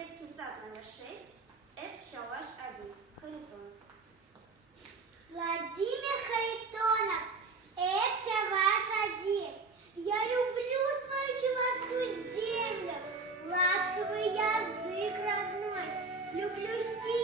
детский сад номер 6, Эп Шалаш 1, Харитон. Владимир Харитонов, Эп Чаваш 1. Я люблю свою чувашскую землю, ласковый язык родной, люблю стих